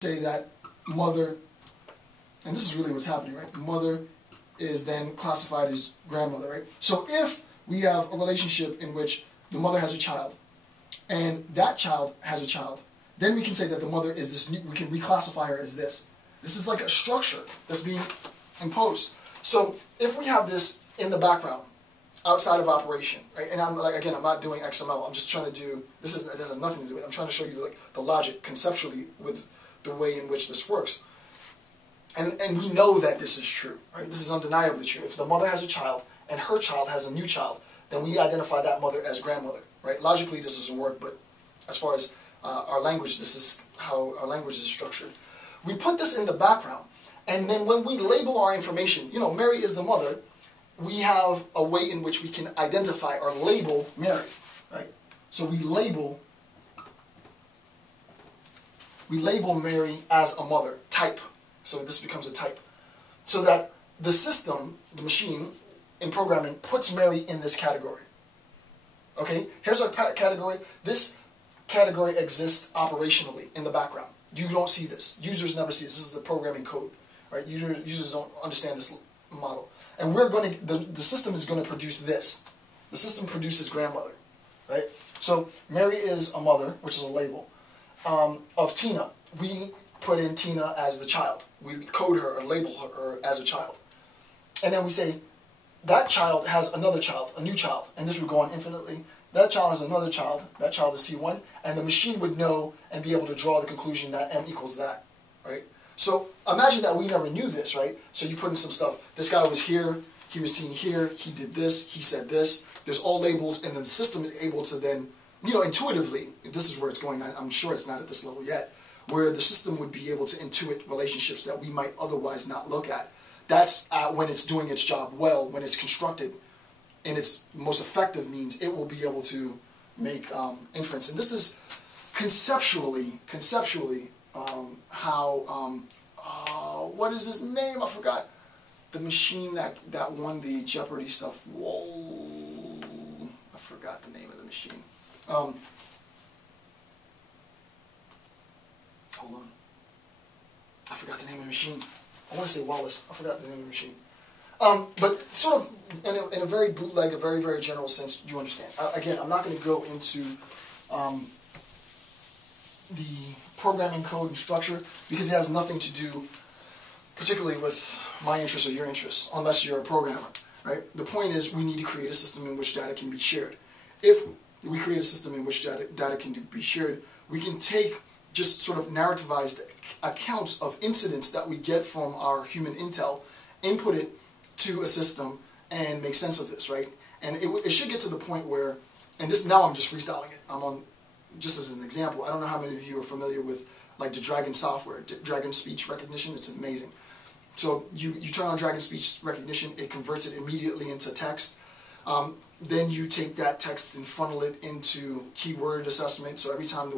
say that mother, and this is really what's happening, right? Mother is then classified as grandmother, right? So if we have a relationship in which the mother has a child, and that child has a child, then we can say that the mother is this new, we can reclassify her as this. This is like a structure that's being imposed. So if we have this in the background, outside of operation, right? And I'm like, again, I'm not doing XML. I'm just trying to do, this has nothing to do with it. I'm trying to show you like the logic conceptually with the way in which this works. And we know that this is true, right? This is undeniably true. If the mother has a child and her child has a new child, then we identify that mother as grandmother, right? Logically, this doesn't work, but as far as our language, this is how our language is structured. We put this in the background, and then when we label our information, you know, Mary is the mother, we have a way in which we can identify or label Mary, right? So we label Mary as a mother, type. So this becomes a type. So that the system, the machine, in programming, puts Mary in this category. Okay, here's our category. This category exists operationally in the background. You don't see this. Users never see this. This is the programming code, right? Users don't understand this model. And we're going to, the system is going to produce this. The system produces grandmother, right? So Mary is a mother, which is a label, of Tina. We put in Tina as the child. We code her or label her as a child. And then we say, that child has another child, a new child, and this would go on infinitely. That child has another child, that child is C1, and the machine would know and be able to draw the conclusion that M equals that, right? So imagine that we never knew this, right? So you put in some stuff. This guy was here, he was seen here, he did this, he said this. There's all labels, and the system is able to then, you know, intuitively, this is where it's going. I'm sure it's not at this level yet, where the system would be able to intuit relationships that we might otherwise not look at. That's when it's doing its job well, when it's constructed in its most effective means, it will be able to make inference. And this is conceptually how, what is his name? I forgot. The machine that won the Jeopardy stuff. Whoa, I forgot the name of the machine. Hold on. I forgot the name of the machine. I want to say Wallace. I forgot the name of the machine. But sort of in a very bootleg, a very, very general sense, you understand. Again, I'm not going to go into the programming code and structure because it has nothing to do particularly with my interests or your interests, unless you're a programmer, right? The point is we need to create a system in which data can be shared. If we create a system in which data can be shared, we can take just sort of narrativized accounts of incidents that we get from our human intel, input it to a system, and make sense of this, right? And it should get to the point where, and this now I'm just freestyling it. I'm on, just as an example, I don't know how many of you are familiar with like the Dragon software, Dragon speech recognition. It's amazing. So you turn on Dragon speech recognition, it converts it immediately into text. Then you take that text and funnel it into keyword assessment. So every time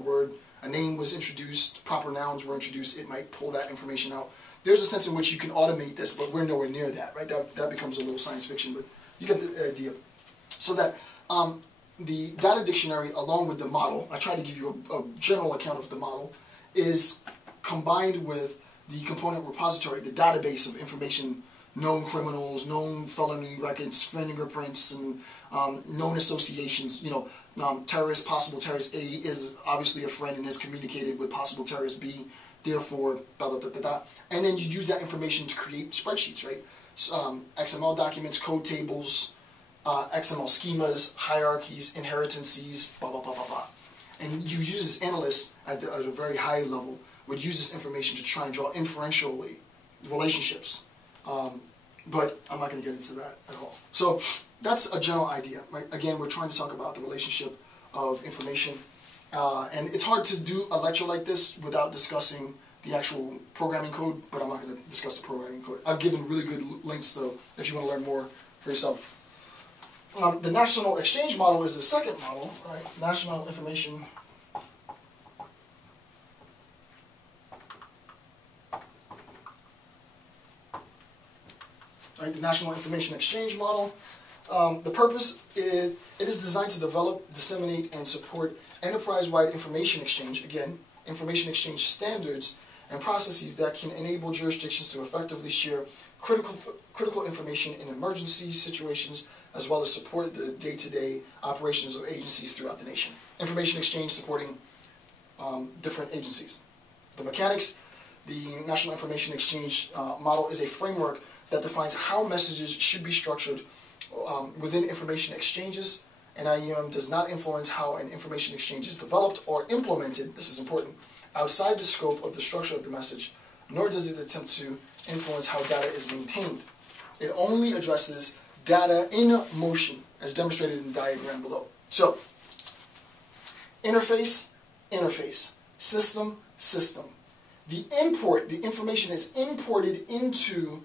a name was introduced, proper nouns were introduced, it might pull that information out. There's a sense in which you can automate this, but we're nowhere near that, right? That becomes a little science fiction, but you get the idea. So that the data dictionary, along with the model, I tried to give you a general account of the model, is combined with the component repository, the database of information, known criminals, known felony records, fingerprints, and known associations. You know, terrorist, possible terrorist A is obviously a friend and has communicated with possible terrorist B. Therefore, blah, blah, blah, blah, blah. And then you use that information to create spreadsheets, right? XML documents, code tables, XML schemas, hierarchies, inheritances, blah, blah, blah, blah, blah. And you use this analyst at a very high level would use this information to try and draw inferentially relationships. But I'm not going to get into that at all. So that's a general idea, right? Again, we're trying to talk about the relationship of information. And it's hard to do a lecture like this without discussing the actual programming code, but I'm not going to discuss the programming code. I've given really good links, though, if you want to learn more for yourself. The national exchange model is the second model, right? National information. Right, the National Information Exchange Model. The purpose is, it is designed to develop, disseminate, and support enterprise-wide information exchange, again, information exchange standards, and processes that can enable jurisdictions to effectively share critical information in emergency situations, as well as support the day-to-day operations of agencies throughout the nation. Information exchange supporting different agencies. The mechanics, the National Information Exchange model is a framework that defines how messages should be structured within information exchanges. NIEM does not influence how an information exchange is developed or implemented, this is important, outside the scope of the structure of the message, nor does it attempt to influence how data is maintained. It only addresses data in motion, as demonstrated in the diagram below. So, interface, interface, system, system. The information is imported into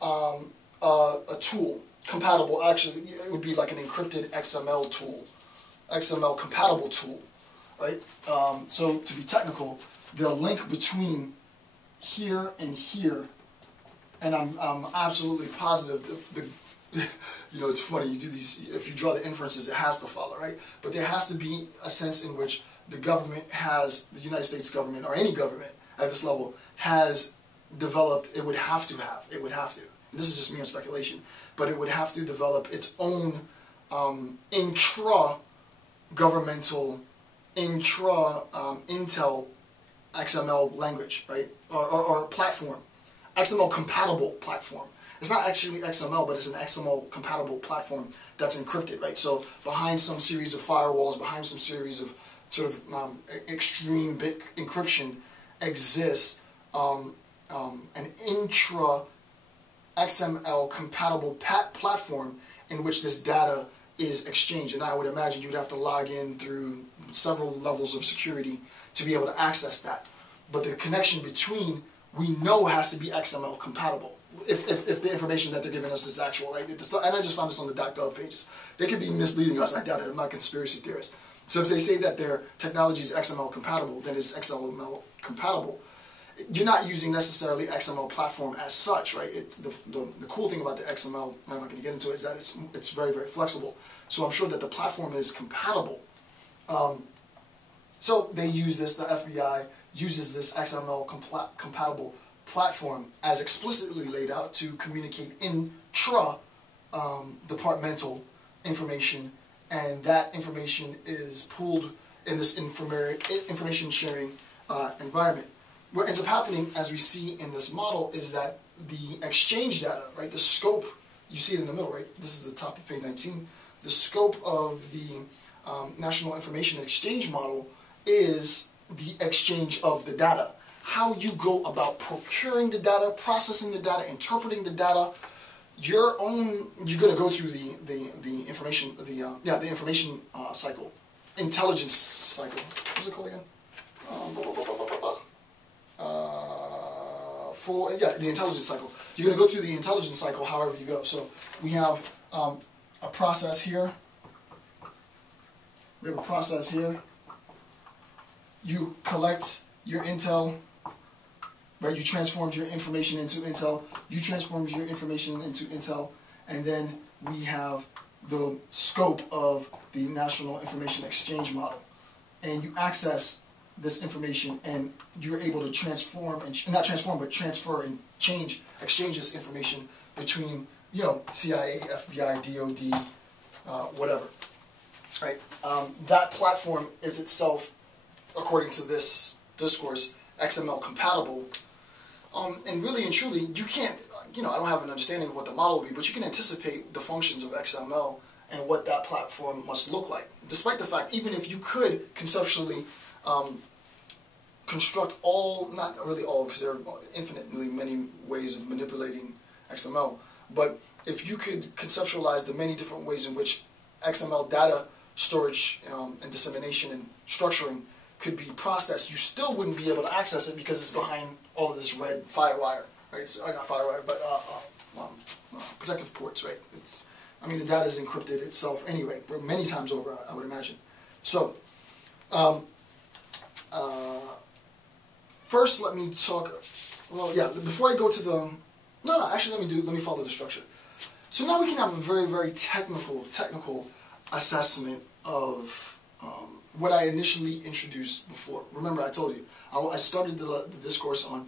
a tool compatible. Actually, it would be like an encrypted XML tool, XML compatible tool, right? So to be technical, the link between here and here, and I'm absolutely positive you know, it's funny, you do these, if you draw the inferences, it has to follow, right? But there has to be a sense in which the government has, the United States government, or any government at this level, has developed, it would have to, and this is just mere speculation, but it would have to develop its own intra-governmental, intel XML language, right? Or platform, XML compatible platform. It's not actually XML, but it's an XML compatible platform that's encrypted, right? So behind some series of firewalls, behind some series of sort of extreme bit encryption exists an intra XML compatible platform in which this data is exchanged. And I would imagine you'd have to log in through several levels of security to be able to access that. But the connection between, we know, has to be XML compatible. If the information that they're giving us is actual, right? And I just found this on the .gov pages. They could be misleading us, I doubt it, I'm not a conspiracy theorist. So if they say that their technology is XML compatible, then it's XML compatible. You're not using necessarily XML platform as such, right? The cool thing about the XML, I'm not going to get into it, is that it's very, very flexible. So I'm sure that the platform is compatible. So they use this, the FBI uses this XML compatible platform as explicitly laid out to communicate intra-departmental information, and that information is pooled in this information sharing environment. What ends up happening, as we see in this model, is that the exchange data, right, the scope, you see it in the middle, right, this is the top of page 19, the scope of the National Information Exchange model is the exchange of the data. How you go about procuring the data, processing the data, interpreting the data, you're going to go through the information, the information cycle, intelligence cycle. What's it called again? The intelligence cycle. You're going to go through the intelligence cycle however you go. So we have a process here. We have a process here. You collect your intel, right? You transformed your information into intel. You transformed your information into intel, and then we have the scope of the National Information Exchange model, and you access this information, and you're able to transform and not transform, but transfer and exchange this information between, you know, CIA, FBI, DOD, whatever. Right? That platform is itself, according to this discourse, XML compatible. And really and truly, you can't, you know, I don't have an understanding of what the model will be, but you can anticipate the functions of XML and what that platform must look like. Despite the fact, even if you could conceptually construct all, not really all, because there are infinitely many ways of manipulating XML, but if you could conceptualize the many different ways in which XML data storage and dissemination and structuring could be processed, you still wouldn't be able to access it because it's behind all of this red firewire, right? So, not firewire, but protective ports, right? I mean, the data is encrypted itself anyway, many times over, I would imagine. So, first let me talk, well, yeah, before I go to the, actually let me follow the structure. So now we can have a very, very technical assessment of what I initially introduced before. Remember, I told you, I started the discourse on